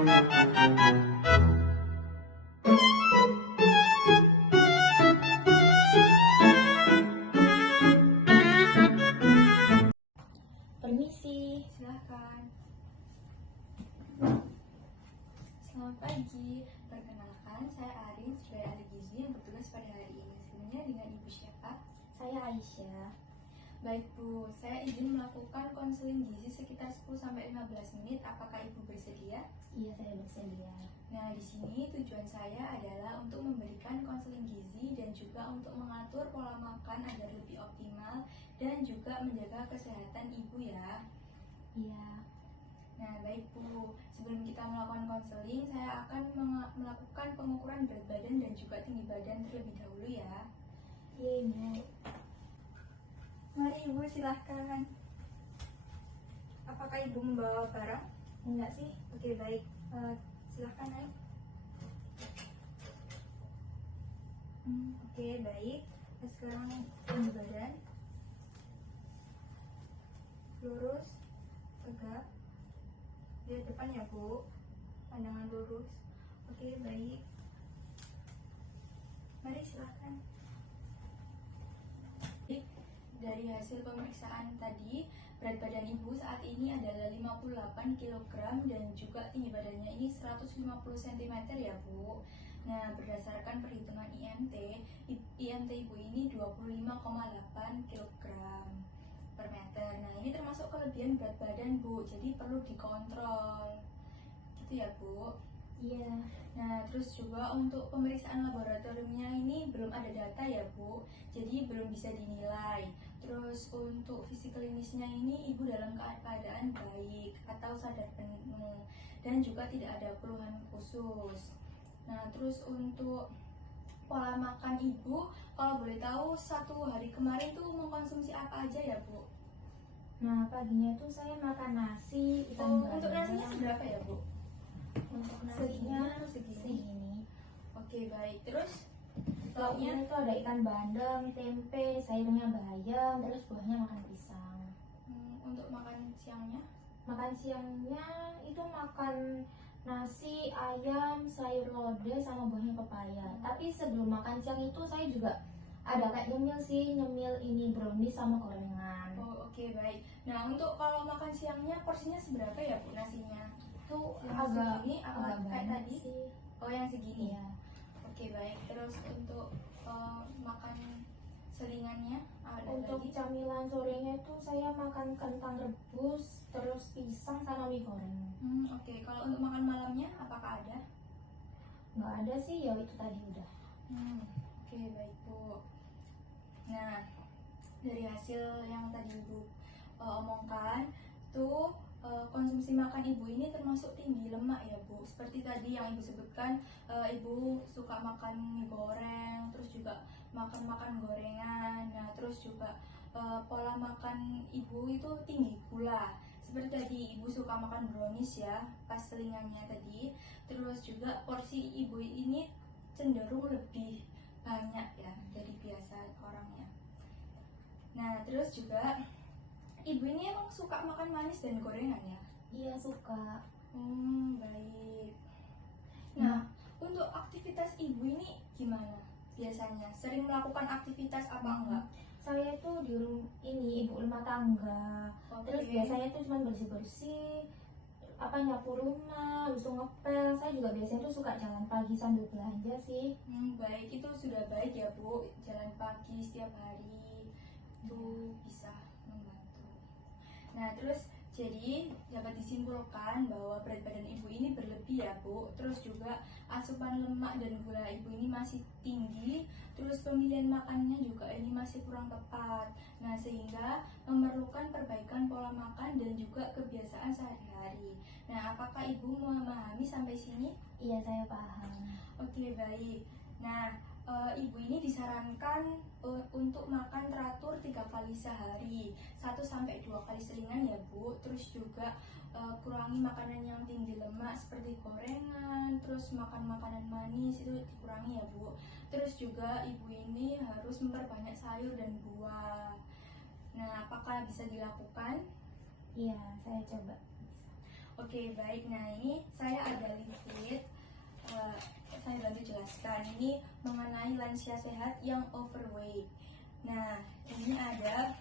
Permisi. Silahkan. Selamat pagi. Perkenalkan, saya Arin sebagai ahli gizi yang bertugas pada hari ini. Sebenarnya dengan Ibu siapa? Saya Aisyah. Baik Bu, saya izin melakukan konseling gizi sekitar 10-15 menit. Apakah Ibu bersedia? Iya, saya bersedia. Nah, di sini tujuan saya adalah untuk memberikan konseling gizi dan juga untuk mengatur pola makan agar lebih optimal dan juga menjaga kesehatan Ibu ya. Iya. Nah, baik Bu, sebelum kita melakukan konseling, saya akan melakukan pengukuran berat badan dan juga tinggi badan terlebih dahulu ya. Iya, Ibu. Mari Ibu, silahkan. Apakah Ibu membawa barang? Enggak sih? Oke, baik. Silahkan naik. Oke, baik. Sekarang tinggi badan. Lurus, tegak. Lihat depan ya Bu, pandangan lurus. Oke, baik. Mari silahkan. Dari hasil pemeriksaan tadi, berat badan Ibu saat ini adalah 58 kg dan juga tinggi badannya ini 150 cm ya Bu. Nah, berdasarkan perhitungan IMT Ibu ini 25,8 kg per meter. Nah, ini termasuk kelebihan berat badan Bu, jadi perlu dikontrol. Gitu ya Bu. Iya. Nah, terus juga untuk pemeriksaan laboratoriumnya ini belum ada data ya Bu, jadi belum bisa dinilai. Terus untuk fisik klinisnya ini Ibu dalam keadaan baik atau sadar penuh dan juga tidak ada keluhan khusus. Nah, terus untuk pola makan Ibu, kalau boleh tahu satu hari kemarin tuh mengkonsumsi apa aja ya Bu? Nah, paginya tuh saya makan nasi, ikan bandeng. Untuk nasinya seberapa ya Bu? Untuk nasinya Segini. segini. Oke, baik. Terus Lauknya itu ada ikan bandeng, tempe, sayurnya bayam, terus buahnya makan pisang. Untuk makan siangnya? Makan siangnya itu makan nasi, ayam, sayur lodeh, sama buahnya pepaya. Tapi sebelum makan siang itu saya juga ada kayak nyemil ini brownies sama gorengan. Oh, oke, baik. Nah, untuk kalau makan siangnya porsinya seberapa ya Bu nasinya? Itu Yang segini apa agak kayak banyak tadi? sih. Oh, yang segini. Iya. Oke, baik. Terus untuk makan selingannya ada Untuk lagi? camilan sorenya itu saya makan kentang rebus, terus pisang sama mie goreng. Oke. Kalau untuk makan malamnya apakah ada? Nggak ada sih, ya itu tadi udah. Oke, baik Bu. Nah, dari hasil yang tadi Ibu omongkan tuh konsumsi makan Ibu ini termasuk tinggi lemak ya Bu. Seperti tadi yang Ibu sebutkan, Ibu suka makan mie goreng, terus juga makan gorengan. Nah, terus juga pola makan Ibu itu tinggi gula. Seperti tadi Ibu suka makan brownies ya, pas selingannya tadi. Terus juga porsi Ibu ini cenderung lebih banyak ya dari biasa orangnya. Nah, terus juga Ibu ini emang suka makan manis dan gorengan ya? Iya, suka. Baik. Nah, untuk aktivitas Ibu ini gimana biasanya? Sering melakukan aktivitas apa enggak? Saya itu ini ibu rumah tangga. Terus biasanya itu cuma bersih-bersih, nyapu rumah, habis itu ngepel. Saya juga biasanya tuh suka jalan pagi sambil belanja sih. Baik, itu sudah baik ya Bu. Jalan pagi setiap hari itu bisa membantu. Nah, terus jadi dapat disimpulkan bahwa berat badan Ibu ini berlebih ya Bu. Terus juga asupan lemak dan gula Ibu ini masih tinggi. Terus pemilihan makannya juga ini masih kurang tepat. Nah, sehingga memerlukan perbaikan pola makan dan juga kebiasaan sehari-hari. Nah, apakah Ibu memahami sampai sini? Iya, saya paham. Oke, baik. Nah, Ibu ini disarankan untuk makan teratur 3 kali sehari, 1-2 kali selingan ya Bu. Terus juga kurangi makanan yang tinggi lemak seperti gorengan, terus makan makanan manis itu dikurangi ya Bu. Terus juga Ibu ini harus memperbanyak sayur dan buah. Nah, apakah bisa dilakukan? Iya, saya coba. Oke, baik. Nah, ini saya ada leaflet. Saya bantu jelaskan. Ini mengenai lansia sehat yang overweight. Nah, ini ada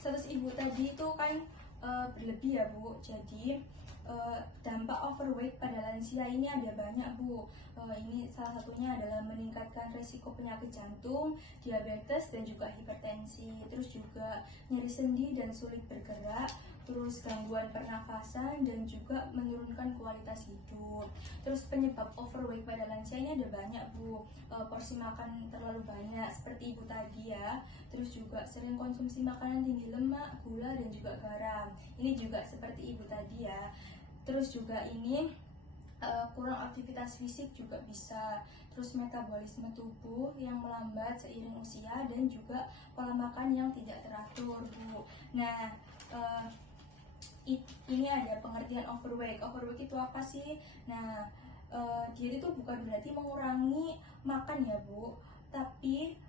status ibu tadi itu kan berlebih ya Bu. Jadi dampak overweight pada lansia ini ada banyak Bu. Ini salah satunya adalah meningkatkan resiko penyakit jantung, diabetes dan juga hipertensi. Terus juga nyeri sendi dan sulit bergerak, terus gangguan pernafasan dan juga menurunkan kualitas hidup. Terus penyebab overweight pada lansia ini ada banyak Bu. Porsi makan terlalu banyak seperti ibu tadi ya. Terus juga sering konsumsi makanan tinggi lemak, gula dan juga garam. Ini juga seperti ibu tadi ya. Terus juga ini kurang aktivitas fisik juga bisa. Terus metabolisme tubuh yang melambat seiring usia dan juga pola makan yang tidak teratur Bu. Nah, ini ada pengertian overweight. Overweight itu apa sih? Nah, diet itu bukan berarti mengurangi makan ya Bu, tapi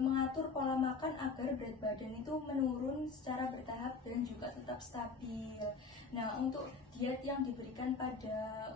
mengatur pola makan agar berat badan itu menurun secara bertahap dan juga tetap stabil. Nah, untuk diet yang diberikan pada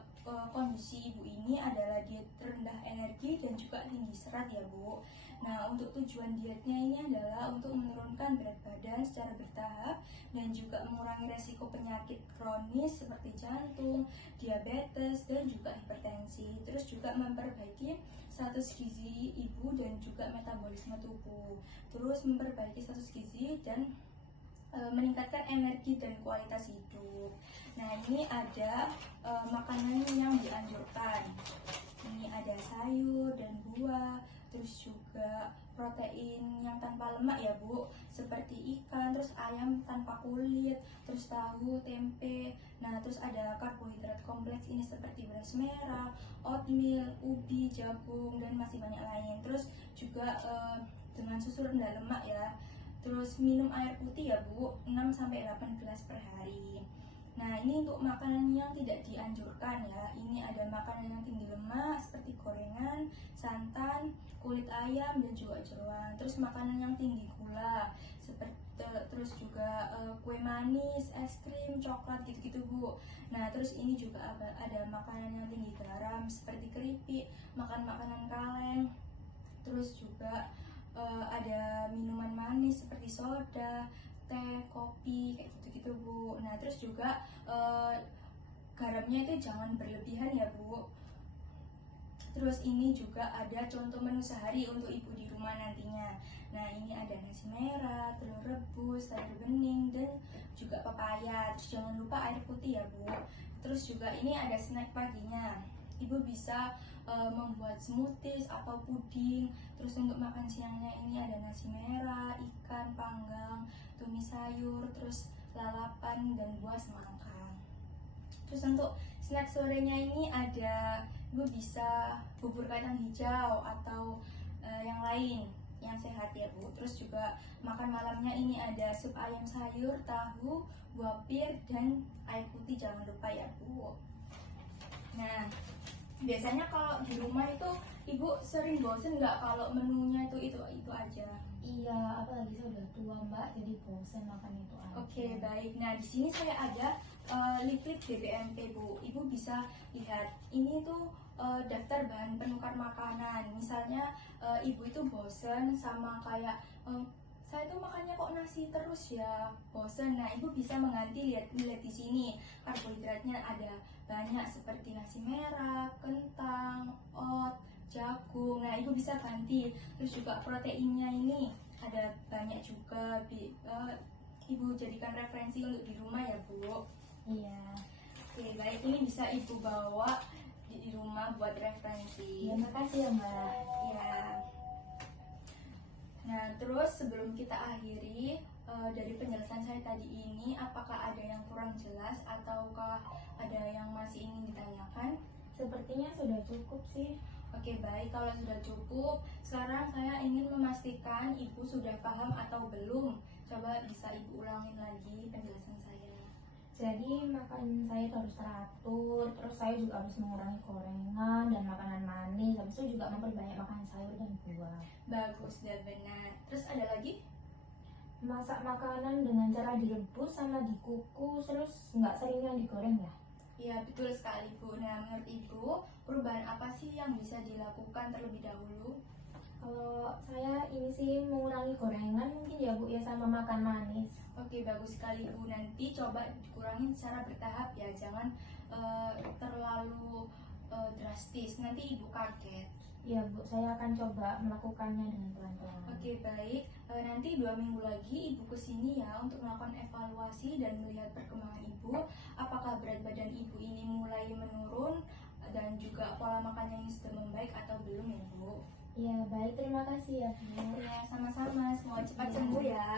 kondisi ibu ini adalah diet rendah energi dan juga tinggi serat ya Bu. Nah, untuk tujuan dietnya ini adalah untuk menurunkan berat badan secara bertahap dan juga mengurangi resiko penyakit kronis seperti jantung, diabetes, dan juga hipertensi. Terus juga memperbaiki status gizi ibu dan juga metabolisme tubuh. Terus memperbaiki status gizi dan meningkatkan energi dan kualitas hidup. Nah, ini ada makanan yang dianjurkan. Ini ada sayur dan buah, terus juga protein yang tanpa lemak ya Bu, seperti ikan, terus ayam tanpa kulit, terus tahu, tempe. Nah, terus ada karbohidrat kompleks ini seperti beras merah, oatmeal, ubi, jagung, dan masih banyak lain. Terus juga dengan susu rendah lemak ya. Terus minum air putih ya Bu, 6-8 gelas per hari. Nah, ini untuk makanan yang tidak dianjurkan ya. Ini ada makanan yang tinggi lemak seperti gorengan, santan, kulit ayam dan juga jeroan. Terus makanan yang tinggi gula seperti terus juga kue manis, es krim, coklat gitu-gitu Bu. Nah, terus ini juga ada makanan yang tinggi garam seperti keripik, makan makanan kaleng. Terus juga ada minuman manis seperti soda, teh, kopi, kayak gitu-gitu Bu. Nah, terus juga garamnya itu jangan berlebihan ya Bu. Terus ini juga ada contoh menu sehari untuk ibu di rumah nantinya. Nah, ini ada nasi merah, telur rebus, sayur bening, dan juga pepaya. Terus jangan lupa air putih ya Bu. Terus juga ini ada snack paginya. Ibu bisa membuat smoothies atau puding. Terus untuk makan siangnya ini ada nasi merah, ikan panggang, tumis sayur, terus lalapan dan buah semangka. Terus untuk snack sorenya ini ada, ibu bisa bubur kacang hijau atau yang lain yang sehat ya Bu. Terus juga makan malamnya ini ada sup ayam sayur, tahu, buah pir, dan air putih jangan lupa ya Bu. Nah, biasanya kalau di rumah itu ibu sering bosen nggak kalau menunya itu aja? Iya, apalagi saya udah tua Mbak, jadi bosan makan itu aja. Oke, baik. Nah, di sini saya ada leaflet BBMP Bu. Ibu bisa lihat. Ini tuh daftar bahan penukar makanan. Misalnya ibu itu bosen sama kayak saya tuh makannya kok nasi terus ya, bosen. Nah, ibu bisa mengganti, lihat di sini. Karbohidratnya ada banyak seperti nasi merah, kentang, oat, jagung. Nah, ibu bisa ganti. Terus juga proteinnya ini ada banyak juga. Ibu jadikan referensi untuk di rumah ya Bu. Iya. Oke, baik, ini bisa ibu bawa di rumah buat referensi. Ya, makasih ya Mbak. Ya. Nah, terus sebelum kita akhiri dari penjelasan saya tadi ini, apakah ada yang kurang jelas ataukah ada yang masih ingin ditanyakan? Sepertinya sudah cukup sih. Oke, baik, kalau sudah cukup, sekarang saya ingin memastikan ibu sudah paham atau belum. Coba bisa ibu ulangin lagi penjelasan saya. Jadi makan saya itu harus teratur, terus saya juga harus mengurangi gorengan dan makanan manis. Habis itu juga memperbanyak makan sayur dan buah. Bagus dan benar. Terus ada lagi? masak makanan dengan cara direbus sama dikukus, terus nggak seringnya digoreng ya? Iya, betul sekali Bu. Nah, menurut Ibu, perubahan apa sih yang bisa dilakukan terlebih dahulu? Kalau saya ini sih mengurangi gorengan mungkin ya Bu ya, sama makan manis. Oke, bagus sekali Bu. Nanti coba dikurangin secara bertahap ya, jangan terlalu drastis. Nanti Ibu kaget. Ya Bu, saya akan coba melakukannya dengan pelan-pelan. Oke, baik. Nanti 2 minggu lagi Ibu kesini ya untuk melakukan evaluasi dan melihat perkembangan Ibu. Apakah berat badan Ibu ini mulai menurun dan juga pola makannya ini sudah membaik atau belum ya Bu? Ya baik, terima kasih ya Bu. Ya, sama-sama. Semoga cepat Iya. sembuh ya.